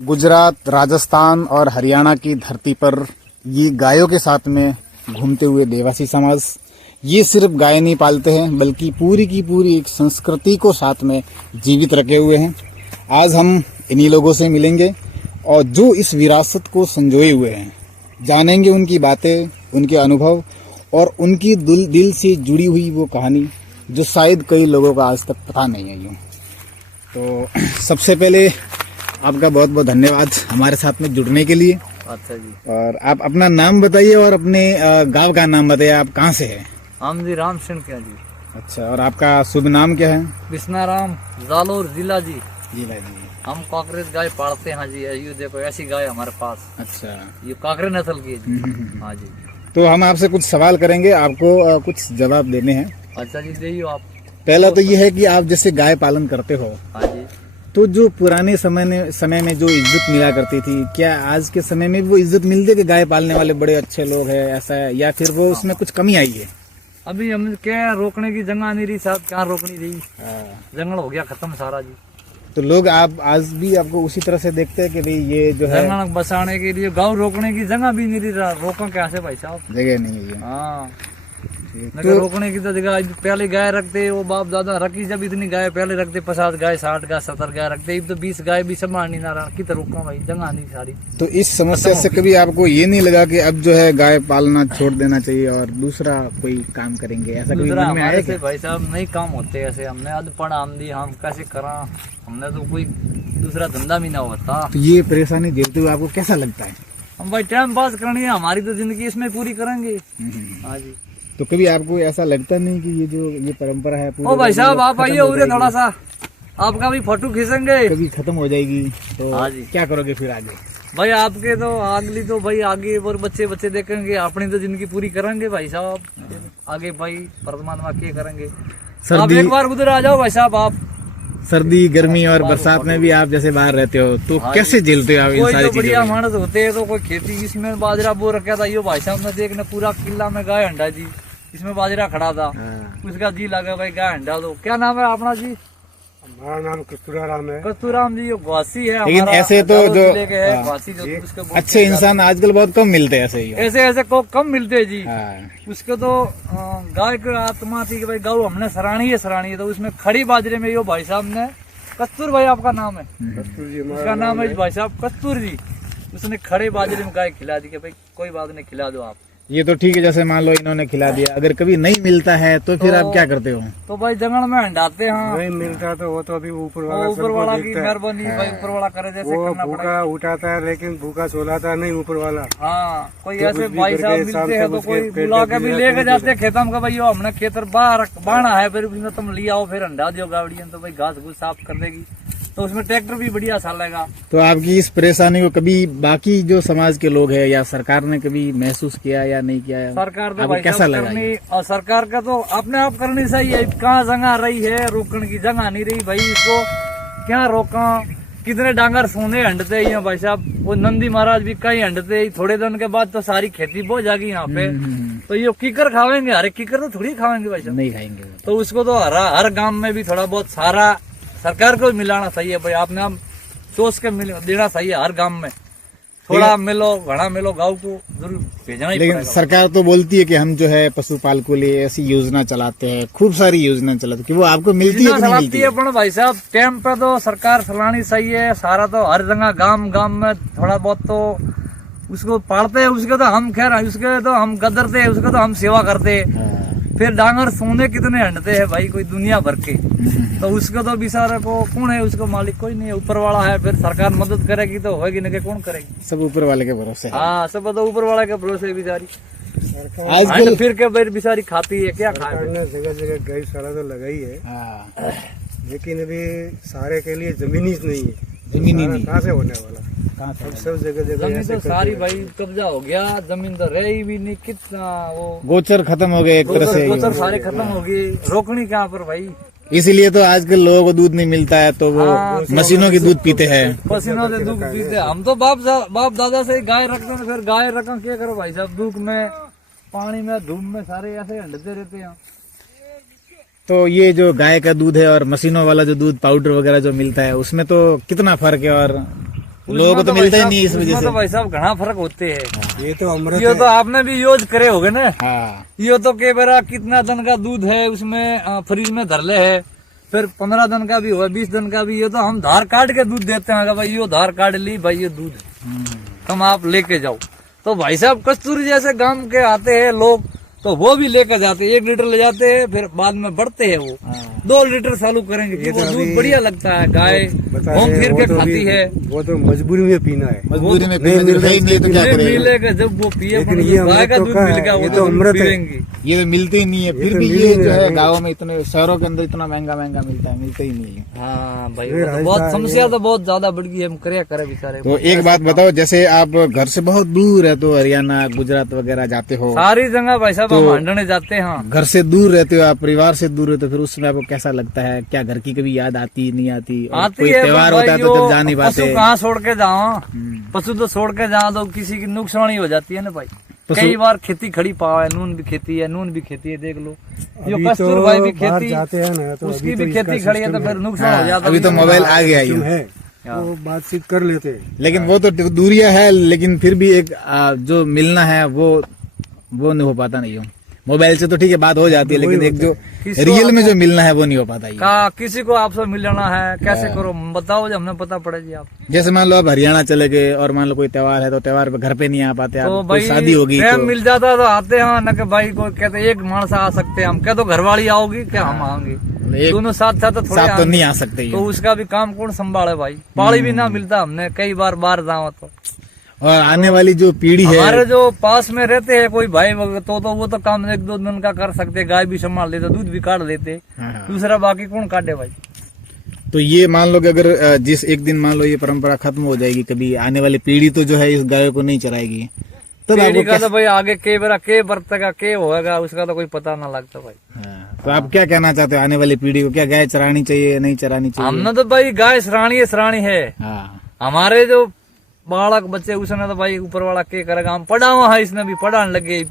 गुजरात, राजस्थान और हरियाणा की धरती पर ये गायों के साथ में घूमते हुए देवासी समाज ये सिर्फ गाय नहीं पालते हैं बल्कि पूरी की पूरी एक संस्कृति को साथ में जीवित रखे हुए हैं। आज हम इन्हीं लोगों से मिलेंगे और जो इस विरासत को संजोए हुए हैं, जानेंगे उनकी बातें, उनके अनुभव और उनकी दिल से जुड़ी हुई वो कहानी जो शायद कई लोगों का आज तक पता नहीं है। यूँ तो सबसे पहले आपका बहुत बहुत धन्यवाद हमारे साथ में जुड़ने के लिए। अच्छा जी। और आप अपना नाम बताइए और अपने गांव का नाम बताइए, आप कहाँ से हैं? हम जी राम सिंह क्या जी। अच्छा, और आपका शुभ नाम क्या है? बिस्नाराम, जालोर जिला जी। जी जी। हम काकरेज गाय पालते हैं जी। ये देखो ऐसी गाय हमारे पास। अच्छा, ये काकरे नस्ल की है जी। हाँ जी। तो हम आपसे कुछ सवाल करेंगे, आपको कुछ जवाब देने हैं। अच्छा जी, देइए आप। पहला तो ये है कि आप जैसे गाय पालन करते हो, हाँ जी, तो जो पुराने समय में जो इज्जत मिला करती थी, क्या आज के समय में वो इज्जत मिलती है कि गाय पालने वाले बड़े अच्छे लोग हैं, ऐसा है, या फिर वो उसमें कुछ कमी आई है? अभी हम क्या रोकने की जगह नहीं रही साहब, कहाँ रोकनी रही। जंगल हो गया खत्म सारा जी। तो लोग आप आज भी आपको उसी तरह से देखते हैं कि भाई ये जो है जंगल बसाने के लिए गाँव रोकने की जगह भी नहीं रही, रोका कैसे भाई साहब? जगह नहीं है। हाँ, तो रोकने की तो जगह पहले गाय रखते, वो बाप दादा रखी जब इतनी गाय पहले रखते, 50 गाय 60 गाय 70 गाय रखते, अब तो 20 गाय भी संभाल नहीं रहा, कितना रोका भाई, जगह नहीं सारी। तो इस समस्या से कभी आपको ये नहीं लगा कि अब जो है गाय पालना छोड़ देना चाहिए और दूसरा कोई काम करेंगे, ऐसा कोई मन में आया क्या? भाई साहब नहीं काम होते ऐसे, हमने अनपढ़ आमदी, हम कैसे करा, हमने तो कोई दूसरा धंधा भी ना होता। तो ये परेशानी झेलते हुए आपको कैसा लगता है? हम भाई टाइम पास करनी है, हमारी तो जिंदगी इसमें पूरी करेंगे। हाँ जी। तो कभी आपको ऐसा लगता नहीं कि ये परंपरा है ओ भाई साहब आप आइए उरे, थोड़ा सा आपका भी फोटो खींचेंगे, कभी खत्म हो जाएगी तो हाँ जी। क्या करोगे फिर आगे? भाई आपके तो अगली तो भाई आगे और बच्चे देखेंगे, अपनी तो जिंदगी पूरी करेंगे भाई साहब, आगे भाई परमात्मा क्या करेंगे। आप एक बार उधर आ जाओ भाई साहब। आप सर्दी गर्मी और बरसात में भी आप जैसे बाहर रहते हो तो कैसे झेलते हो आप इन सारी चीजों? बढ़िया मानस होते हैं तो कोई खेती इसमें बाजरा बो रखा था, ये भाई साहब ने देखने पूरा किला में गाय अंडा जी, इसमें बाजरा खड़ा था, उसका जी लगा भाई गाय अंडा दो। क्या नाम है अपना जी? हमारा नाम कस्तूराराम है। कस्तूराम जी, ये घासी है। लेकिन ऐसे तो जो अच्छे इंसान इंसान आजकल बहुत कम मिलते हैं, ऐसे को कम मिलते हैं जी। हाँ। उसको तो गाय की आत्मा थी कि भाई गौ हमने सराहनी है, तो उसमें खड़ी बाजरे में यो भाई साहब ने, कस्तूर भाई आपका नाम है? कस्तूर जी उसका नाम है भाई साहब कस्तूर जी। उसने खड़े बाजरे में गाय खिला दी कि भाई कोई बात नहीं, खिला दो आप। ये तो ठीक है, जैसे मान लो इन्होंने खिला दिया, अगर कभी नहीं मिलता है तो फिर आप क्या करते हो? तो भाई जंगल में हंडाते हैं। नहीं मिलता तो वो तो अभी ऊपर वाला की मेहरबानी भाई, ऊपर वाला करे जैसे करना पड़ेगा। भूखा उठाता है लेकिन भूखा सोलाता नहीं ऊपर वाला। हाँ, कोई ऐसे भाई साहब मिलते हैं तो कोई बुला के भी लेके जाते हैं खेतम का, भाई हमने खेतर बाढ़ा है, फिर उसमें तुम ले आओ, फिर अंडा दियो गावड़ियन, तो भाई घास घूस साफ कर देगी, तो उसमें ट्रैक्टर भी बढ़िया सा लगेगा। तो आपकी इस परेशानी को कभी बाकी जो समाज के लोग हैं या सरकार ने कभी महसूस किया या नहीं किया? सरकार तो भाई कैसा लगा? और सरकार का तो अपने आप करनी सही है, कहाँ जगह रही है, रोकने की जगह नहीं रही भाई, इसको क्या रोका। कितने डांगर सोने हंडते हैं भाई साहब, वो नंदी महाराज भी कई हंडते, थोड़े दिन के बाद तो सारी खेती बो जाएगी यहाँ पे। तो ये कीकर खावेंगे, हरे कीकर तो थोड़ी खावेंगे भाई साहब, नहीं खाएंगे। तो उसको तो हर गांव में भी थोड़ा बहुत सारा सरकार को मिलाना सही है भाई, आपने हम सोच के देना सही है, हर गांव में थोड़ा मिलो घड़ा मिलो, गाँव को जरूर भेजना ही लेकिन सरकार तो बोलती है कि हम जो है पशुपाल को लिए ऐसी योजना चलाते हैं, खूब सारी योजना चलाते हैं, कि वो आपको मिलती है कि नहीं मिलती है? पर भाई साहब टाइम पे तो सरकार चलानी सही है, सारा तो हर जगह गांव में थोड़ा बहुत तो उसको पालते हैं, उसके तो हम खैर उसके तो हम गदरते हैं, उसके तो हम सेवा करते हैं। फिर डांगर सोने कितने हंडते हैं भाई, कोई दुनिया भर के, तो उसको तो बेचारा को कौन है, उसको मालिक कोई नहीं है, ऊपर वाला है। फिर सरकार मदद करेगी तो होगी, नहीं कौन करेगी? सब ऊपर वाले के भरोसे। हाँ, सब तो ऊपर वाले के भरोसे बेचारी। आजकल फिर के बेचारी खाती है, क्या खाए? जगह जगह गाय सारा तो लगाई है, लेकिन अभी सारे के लिए जमीन ही नहीं है। जमीन नहीं कहाँ से होने वाला? सब जगह जमीन तो सारी भाई कब्जा हो गया, जमीन तो रही भी नहीं, कितना वो गोचर खत्म हो गए एक तरह से, गोचर सारे खत्म हो गए, रोकनी कहाँ पर भाई। इसीलिए तो आजकल लोगों को दूध नहीं मिलता है, तो वो मशीनों की दूध पीते हैं, पसीनों से दूध पीते। हम तो बाप दादा से गाय रखते हैं, फिर गाय रखा क्या करो भाई साहब, धूप में पानी में धूप में सारे ऐसे हंडते रहते हैं। तो ये जो गाय का दूध है और मशीनों वाला जो दूध पाउडर वगैरह जो मिलता है, उसमें तो कितना फर्क है और लोगों को तो मिलता ही नहीं इस वजह उसमें से। तो भाई साहब घना फर्क होते हैं। ये तो अमृत ये है। तो आपने भी यूज करे होगे ना। हाँ ये तो के बेरा कितना दिन का दूध है उसमें फ्रिज में धर ले है, फिर 15 दिन का भी हुआ, 20 दिन का भी। ये तो हम धार काट के दूध देते हैं, भाई ये धार काट ली, भाई ये दूध है, तुम आप लेके जाओ। तो भाई साहब कस्तूरी जैसे गांव के आते हैं लोग, तो वो भी लेकर जाते हैं, 1 लीटर ले जाते हैं, फिर बाद में बढ़ते हैं वो 2 लीटर चालू करेंगे। ये वो तो दूध अभी बढ़िया लगता है, गाय बता घूम रहे फिर हैं, के वो तो खाती भी- है। वो तो मजबूरी में पीना है। मजबूरी में नहीं पीना मिल रहा है, नहीं तो क्या नहीं करेगा। मिलेगा जब वो पिए, लेकिन ये गाय का अमृत दूध तो मिल गया ये वो तो तो अमृत है। पिएंगी। ये मिलते ही नहीं है, फिर तो भी मिल ये ही जो नहीं है रहा है। गाँव में इतने, शहरों के अंदर इतना महंगा महंगा मिलता है, मिलता ही नहीं है। हाँ भाई ये वो तो बहुत राजस्थान समस्या तो बहुत ज्यादा बढ़ गई है, हम करे करे बेचारे। तो एक बात बताओ, जैसे आप घर से बहुत दूर है, तो हरियाणा गुजरात वगैरह जाते हो, सारी जगह भाई साहब तो- हम हंडने जाते हैं। हाँ घर से दूर रहते हो आप, परिवार से दूर रहते हो, फिर उसमें आपको कैसा लगता है? क्या घर की कभी याद आती नहीं आती? और आती कोई है, त्योहार पर होता है भाई तो वो जब जा नहीं पशु पाते। कहाँ छोड़ के जाओ, पशु तो छोड़ के जाओ तो किसी की नुकसानी हो जाती है ना भाई। कई बार खेती खड़ी पावा है, नून भी खेती है, नून भी खेती है, देख लो यो अभी कस्तूर तो भाई भी बाहर खेती, जाते हैं ना, तो उसकी अभी भी तो खेती इसका खड़ी है, तो सिस्टम फिर नुकसान हो जाता अभी तो मोबाइल आ गया सिस्टम ही, है, वो बातचीत कर लेते हैं। लेकिन वो तो दूरियां है, लेकिन फिर भी एक जो मिलना है वो नहीं हो पाता। नहीं हो मोबाइल से तो ठीक है, बात हो जाती है, लेकिन एक जो किसी को रियल में जो मिलना है वो नहीं हो पाता। ये का किसी को आपसे मिलना है, कैसे करो बताओ, जब हमें पता पड़े जी आप। जैसे मान लो आप हरियाणा चले गए और मान लो कोई त्योहार है, तो त्योहार पे घर पे नहीं आ पाते आप, तो कोई भाई शादी होगी प्रेम तो मिल जाता है तो आते हैं न, कि भाई को कहते एक मानस आ सकते हैं हम, क्या तो घरवाली आओगी क्या हम आएंगे, एक दोनों साथ साथ तो थोड़े साथ तो आएंगे। नहीं आ सकते ये। तो उसका भी काम कौन संभाले भाई, पानी भी ना मिलता हमने कई बार बाहर जाओ तो। और आने वाली जो पीढ़ी हमारे है, जो पास में रहते हैं कोई भाई वगैरह तो वो तो काम 1-2 दिन का कर सकते, गाय भी संभाल लेते, दूध भी काट लेते, हाँ। दूसरा बाकी कौन काटे भाई। तो ये मान लो कि अगर जिस एक दिन मान लो ये परंपरा खत्म हो जाएगी, कभी आने वाली पीढ़ी तो जो है इस गायों को नहीं चराएगी, तब पीढ़ी आपको का तो भाई आगे के बेरा के बरतेगा के होगा उसका तो कोई पता ना लगता भाई। हाँ, तो आप क्या कहना चाहते हो आने वाली पीढ़ी को? क्या गाय चरानी चाहिए या नहीं चरानी चाहिए? हमने तो भाई गाय सराणी है। हाँ हमारे जो बालक बच्चे उसने तो भाई ऊपर वाला के करेगा, हम पढ़ा हुआ है, इसने भी पढ़ाने लगे,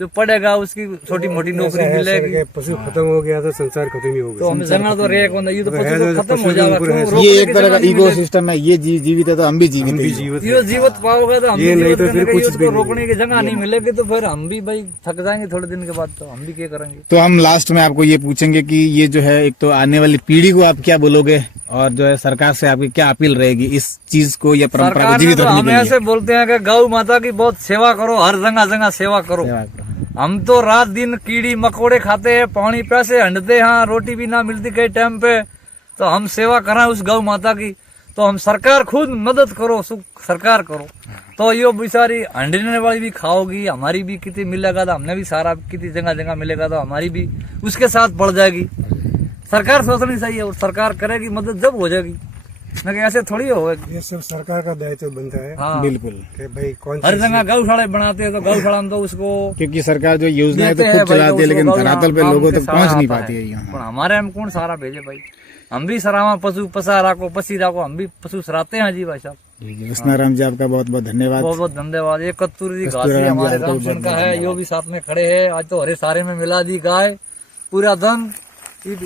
जो पढ़ेगा उसकी छोटी मोटी नौकरी मिलेगी। पशु खत्म हो गया तो संसार खत्म ही हो तो गया। हमें जंगल तो रेक होता, ये तो पशु है तो तो खत्म हो पशु जाएगा, ऊपर है। क्यों रोकने ये की एक तरह जगह का नहीं इको मिलेगी। सिस्टम है, ये जीवित है तो हम भी जीवित हैं। जीवित ये जीवित पाओगे तो हम ये भी नहीं जीवित तो फिर रहेंगे, कुछ इसको भी नहीं। रोकने की जगह नहीं मिलेगी तो फिर हम भी भाई थक जाएंगे थोड़े दिन के बाद, तो हम भी क्या करेंगे। तो हम लास्ट में आपको ये पूछेंगे कि ये जो है एक तो आने वाली पीढ़ी को आप क्या बोलोगे, और जो है सरकार से आपकी क्या अपील रहेगी इस चीज को या परंपरा को सरकार ने जीवित तो रखने हमें के लिए? ऐसे बोलते हैं कि गौ माता की बहुत सेवा करो, हर जगह जगह सेवा करो। सेवा करो। हम तो रात दिन कीड़ी मकोड़े खाते हैं, पानी पैसे हंडते हैं, रोटी भी ना मिलती कई टाइम पे, तो हम सेवा करें उस गौ माता की। तो हम सरकार खुद मदद करो, सरकार करो, तो ये बेचारी हंडने वाली भी खाओगी, हमारी भी कितनी मिलेगा तो हमने भी सारा कितनी जगह जगह मिलेगा तो हमारी भी उसके साथ बढ़ जाएगी। सरकार सोचनी चाहिए और सरकार करेगी मदद जब हो जाएगी, न कि ऐसे थोड़ी होगा। ये सब सरकार का दायित्व बनता है हाँ बिल्कुल, कि भाई कौन हर जगह गौशाला बनाते हैं तो गौशाला में तो उसको क्योंकि सरकार जो योजनाएं तो देते हैं खुद भाई, चलाती है, लेकिन उसको धरातल पे गाँव लोगों के तक सारा पहुंच नहीं आता पाती है पर यहाँ। हमारे हम कौन सारा भेजे भाई, हम भी सरावा पशु पसारा को पसीरा को हम भी पशु सराते हैं जी भाई साहब। कृष्णाराम जी आपका बहुत बहुत धन्यवाद। बहुत बहुत धन्यवाद। ये कस्तूरी जी कस्तूरी घासी राम जी हमारे आपका रामचंद्र बहुत का बहुत है, यो भी साथ में खड़े हैं। आज तो हरे सारे में मिला दी गाय, पूरा धन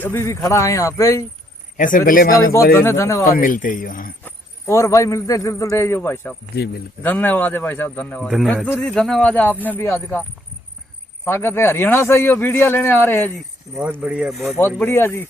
अभी भी खड़ा है यहाँ पे ही। ऐसे फिर भले उसका भी मानस बहुत बड़े धन्यवाद कम है। मिलते ही यहाँ। और भाई मिलते जुलते रहे जो भाई साहब, जी बिल्कुल, धन्यवाद है भाई साहब, धन्यवाद धन्यवाद। कस्तूरी जी, धन्यवाद है आपने भी आज का स्वागत है। हरियाणा से ये वीडियो लेने आ रहे हैं जी, बहुत बढ़िया बहुत बढ़िया जी।